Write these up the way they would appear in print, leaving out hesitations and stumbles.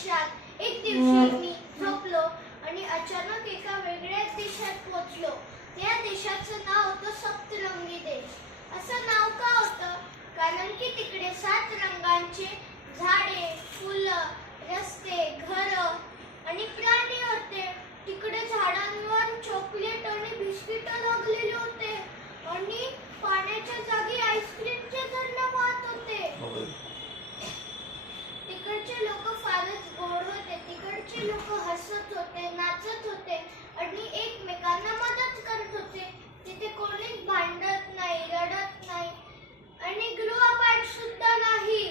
देशात एक दिवशी मी झोपलो आणि अचानक एका वेगळ्याच देशात पोहोचलो. त्या देशाचं नाव होतं सप्तरंगी देश. असं नाव का होतं? कारण की तिकडे 7 रंगांचे झाडे, फुलं, रस्ते, घरं आणि प्राणी होते. तिकडे झाडांवर चॉकलेट आणि बिस्किट लागलेले होते आणि पाण्याच्या जागी आईस्क्रीमचे झरणे वाहत होते. तिकडचे लोक फारच गोड होते. तिकडचे लोक हसत होते, नाचत होते आणि एकमेकांना मदत करत होते. तिथे कोणीच भांडत नाही, रडत नाही आणि गृहपाठ सुद्धा नाही.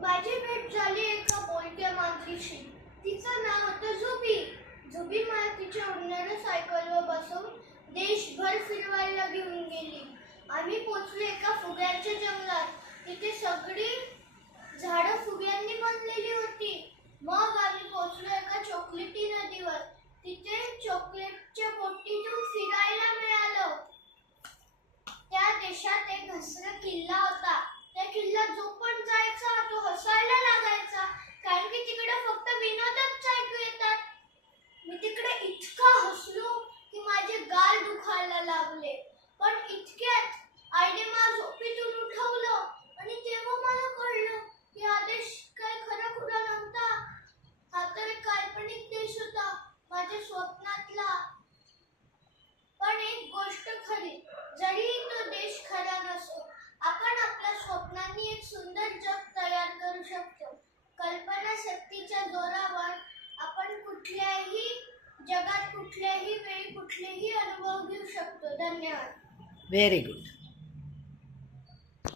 माझी भेट झाली एका बोलक्या मांजरीशी. तिचं नाव होतं झुबी. झुबी मला तिच्या उडणाऱ्या सायकलवर बसवून देशभर फिरवायला घेऊन गेली. आम्ही पोहोचलो एका फुग्यांच्या जंगलात. तिथे सगळी झाडं फुग्यांनी बनलेली होती. मग आम्ही पोहोचलो एका चॉकलेटी नदीवर. तिथे चॉकलेटच्या बोटीतून फिरायला मिळालं. त्या देशात एक हसरा किल्ला होता. त्या किल्ल्यात जो पण जायचा तो हसायला लागायचा, कारण की तिकडे फक्त विनोदच ऐकू येतात. मी तिकडे इतका हसलो की माझे गाल दुखायला लागले. पण इतक्यात आईने मला झोपेतून उठवलं आणि तेव्हा मला कळलं की हा देश काय खरा नव्हता. हा तर एक काल्पनिक देश होता, माझ्या स्वप्नातला. पण एक गोष्ट खरी, जरी तो देश खरा नसो, आपण आपल्या स्वप्नांनी एक सुंदर जग तयार करू शकतो. कल्पना शक्तीच्या जोरावर आपण कुठल्याही जगात, कुठल्याही वेळी, कुठलेही अनुभव घेऊ शकतो. धन्यवाद. Very good.